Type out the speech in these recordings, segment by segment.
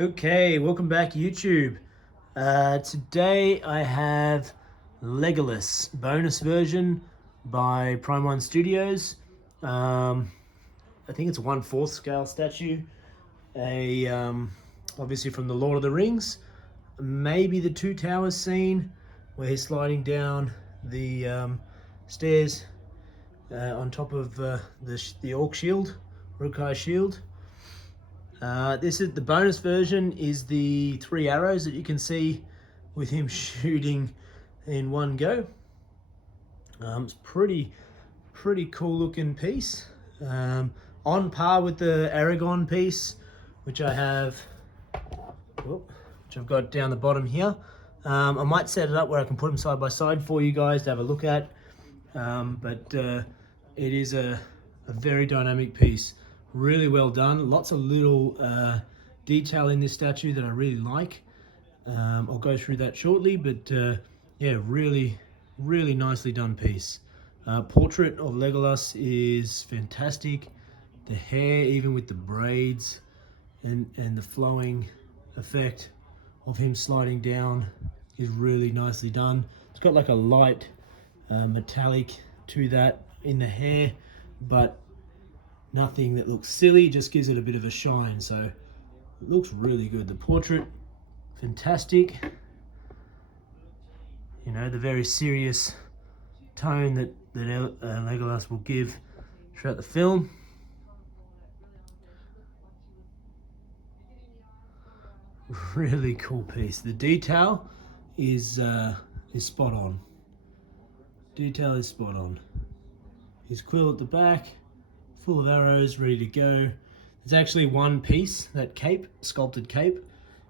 Okay, welcome back YouTube. Today I have Legolas bonus version by Prime1 Studios. I think it's a 1/4 scale statue. Obviously from the Lord of the Rings. Maybe the Two Towers scene where he's sliding down the stairs on top of the Orc shield, Uruk-hai shield. This is the bonus version, is the 3 arrows that you can see with him shooting in one go. It's pretty cool looking piece. On par with the Aragon piece, which I have, which I've got down the bottom here. I might set it up where I can put them side by side for you guys to have a look at. But it is a very dynamic piece. Really well done. Lots of little detail in this statue that I really like. I'll go through that shortly, but yeah, really nicely done piece. Portrait of Legolas is fantastic. The hair, even with the braids and the flowing effect of him sliding down, is really nicely done. It's got like a light metallic to that in the hair, but nothing that looks silly, just gives it a bit of a shine. So it looks really good. The portrait, fantastic. You know, the very serious tone that Legolas will give throughout the film. Really cool piece. The detail is spot on. Detail is spot on. His quill at the back, full of arrows, ready to go. There's actually one piece, that cape, sculpted cape,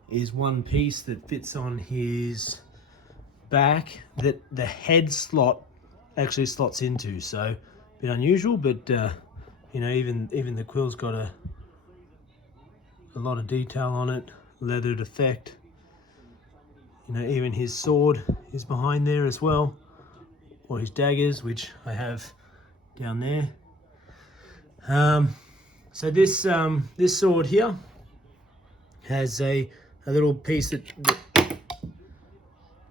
is one piece that fits on his back that the head slot actually slots into. So a bit unusual, but you know, even the quill's got a lot of detail on it, leathered effect. You know, even his sword is behind there as well, or his daggers, which I have down there. So this this sword here has a little piece that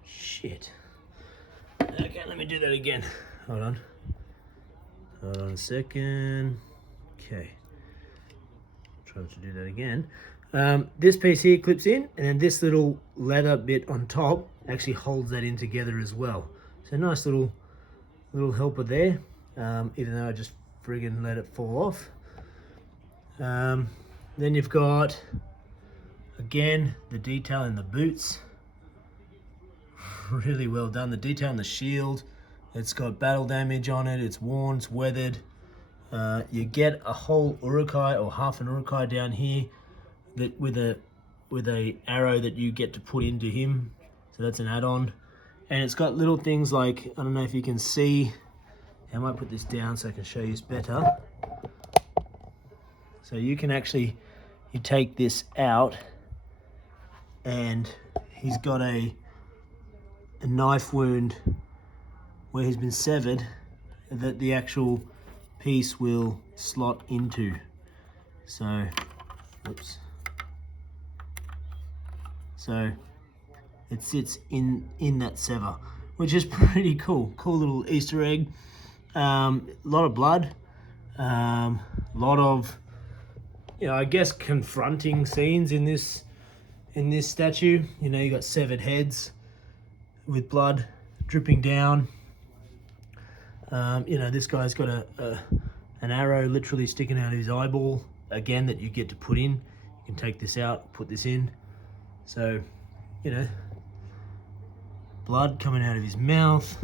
shit. Okay, let me do that again. Hold on a second. Okay, try to do that again. This piece here clips in, and then this little leather bit on top actually holds that in together as well. So nice little helper there, even though I just friggin' let it fall off. Then you've got, again, the detail in the boots. Really well done. The detail in the shield. It's got battle damage on it. It's worn, it's weathered. You get a whole Uruk-hai or half an Uruk-hai down here that with a arrow that you get to put into him. So that's an add-on. And it's got little things like, I don't know if you can see, I might put this down so I can show you better. So you can actually, you take this out and he's got a knife wound where he's been severed that the actual piece will slot into. So, oops. So it sits in that sever, which is pretty cool. Cool little Easter egg. Lot of blood, lot of, you know, I guess confronting scenes in this statue. You know, you got severed heads with blood dripping down. You know, this guy's got an arrow literally sticking out of his eyeball, again, that you get to put in. You can take this out, put this in. So, you know, blood coming out of his mouth.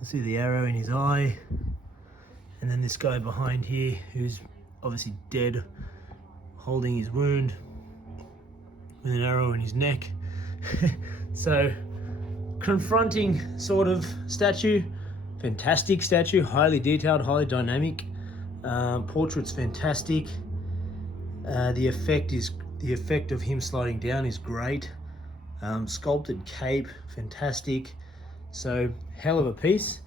I see the arrow in his eye. And then this guy behind here who's obviously dead, holding his wound with an arrow in his neck. So, confronting sort of statue. Fantastic statue, highly detailed, highly dynamic. Portrait's fantastic. The effect of him sliding down is great. Sculpted cape, fantastic. So, hell of a piece.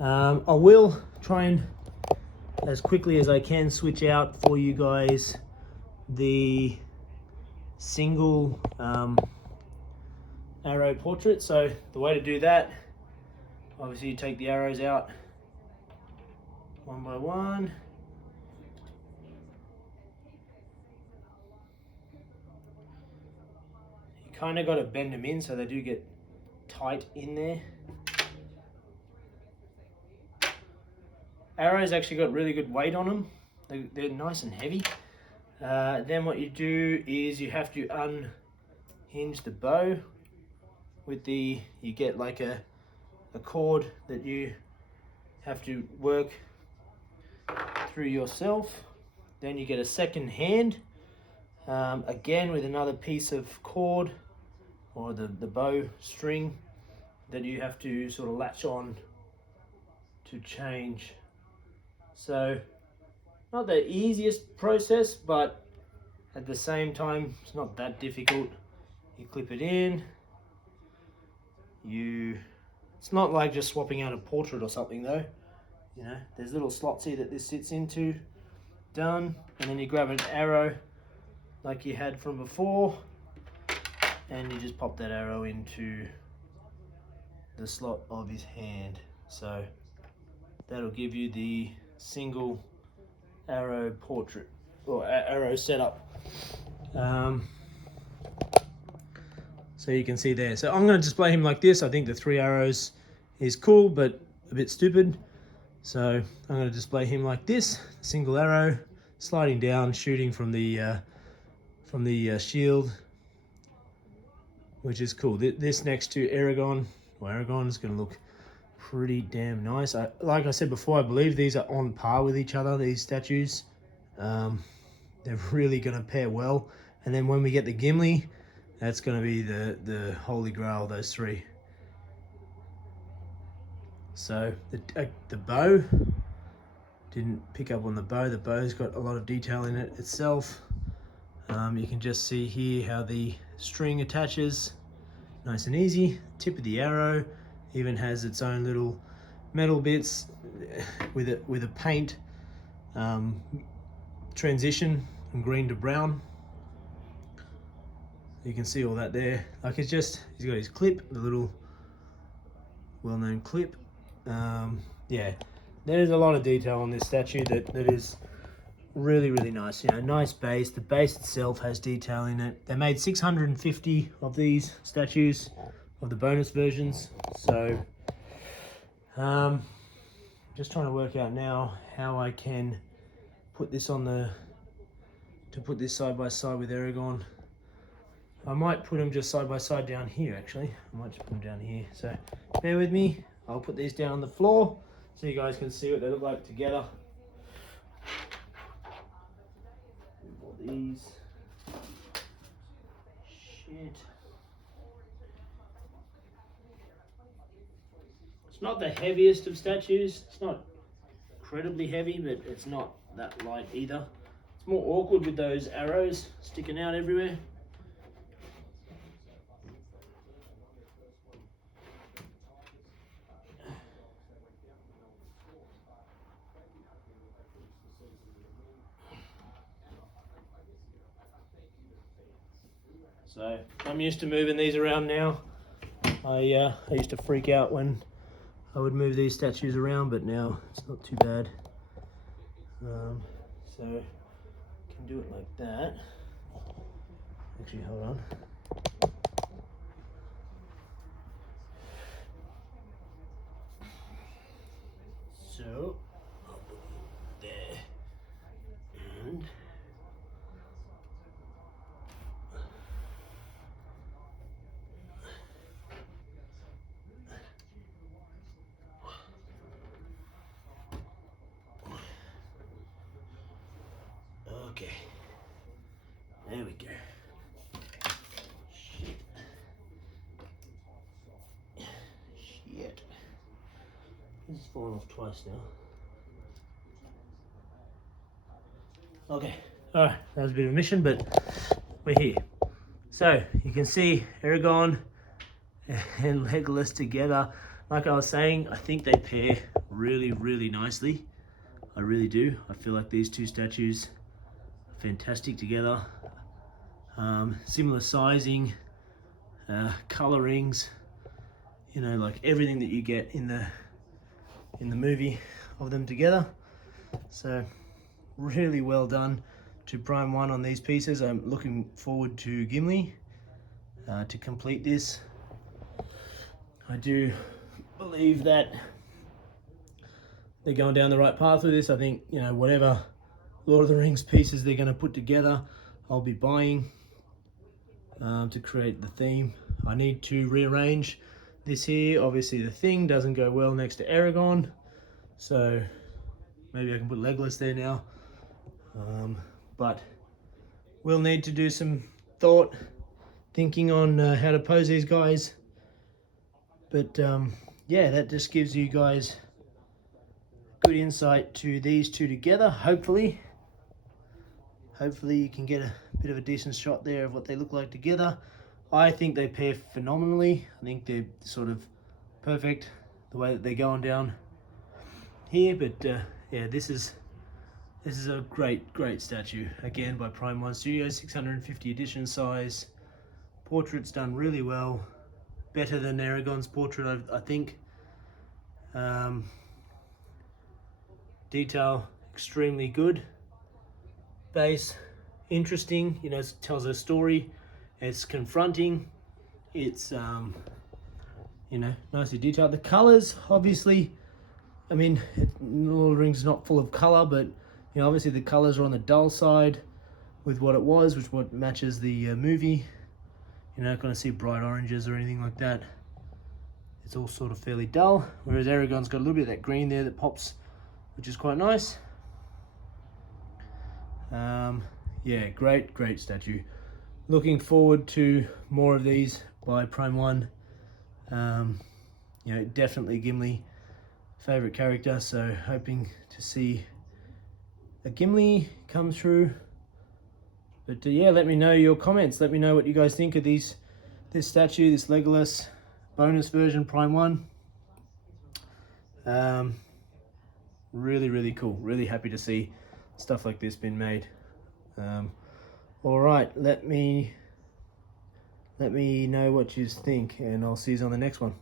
I will try and, as quickly as I can, switch out for you guys the single arrow portrait. So the way to do that, obviously you take the arrows out one by one. You kind of got to bend them in so they do get tight in there. Arrows actually got really good weight on them. They're nice and heavy. Then what you do is you have to unhinge the bow with you get like a cord that you have to work through yourself. Then you get a second hand, again with another piece of cord or the bow string that you have to sort of latch on to change. So not the easiest process, but at the same time it's not that difficult. You clip it in, it's not like just swapping out a portrait or something though. You know, there's little slots here that this sits into. Done. And then you grab an arrow like you had from before and you just pop that arrow into the slot of his hand. So that'll give you the single arrow portrait or arrow setup. So you can see there. So I'm going to display him like this. I think the 3 arrows is cool, but a bit stupid. So I'm going to display him like this: single arrow, sliding down, shooting from the shield, which is cool. This next to Aragon is going to look pretty damn nice. Like I said before, I believe these are on par with each other, these statues. They're really going to pair well. And then when we get the Gimli, that's going to be the holy grail, those 3. So the bow, didn't pick up on the bow. The bow's got a lot of detail in it itself. You can just see here how the string attaches, nice and easy. Tip of the arrow even has its own little metal bits with a paint transition from green to brown. You can see all that there. Like he's got his clip, the little well-known clip. Yeah, there's a lot of detail on this statue that is really, really nice. You know, nice base. The base itself has detail in it. They made 650 of these statues of the bonus versions. So, just trying to work out now how I can put this put this side by side with Aragon. I might put them just side by side down here, actually. I might just put them down here. So bear with me. I'll put these down on the floor so you guys can see what they look like together. All these. Shit. It's not the heaviest of statues. It's not incredibly heavy, but it's not that light either. It's more awkward with those arrows sticking out everywhere. So I'm used to moving these around now. I used to freak out when I would move these statues around, but now it's not too bad. So can do it like that. Actually, hold on. So I'll put it there and okay, there we go. Shit. This is falling off twice now. Okay, alright, that was a bit of a mission, but we're here. So you can see Aragon and Legolas together. Like I was saying, I think they pair really, really nicely. I really do. I feel like these two statues are fantastic together. Similar sizing, colorings, you know, like everything that you get in the movie of them together. So really well done to Prime1 on these pieces. I'm looking forward to Gimli to complete this. I do believe that they're going down the right path with this. I think, you know, whatever Lord of the Rings pieces they're going to put together, I'll be buying to create the theme. I need to rearrange this here. Obviously the thing doesn't go well next to Aragorn, so maybe I can put Legolas there now. But we'll need to do some thinking on how to pose these guys. But yeah, that just gives you guys good insight to these two together. Hopefully you can get a bit of a decent shot there of what they look like together. I think they pair phenomenally. I think they're sort of perfect the way that they're going down here. But yeah, this is a great statue, again by Prime1 Studios, 650 edition size. Portrait's done really well, better than Aragorn's portrait, I think. Detail extremely good. Base interesting, you know, it tells a story. It's confronting. It's you know, nicely detailed. The colors, obviously, I mean, Lord of the Rings is not full of color, but you know, obviously the colors are on the dull side with what it was, which what matches the movie. You're not going to see bright oranges or anything like that. It's all sort of fairly dull, whereas Aragorn's got a little bit of that green there that pops, which is quite nice. Yeah, great statue. Looking forward to more of these by Prime1. You know, definitely Gimli, favorite character, so hoping to see a Gimli come through. But yeah, let me know your comments. Let me know what you guys think of this statue, this Legolas bonus version Prime1. Really cool. Really happy to see stuff like this being made. All right, let me know what you think, and I'll see you on the next one.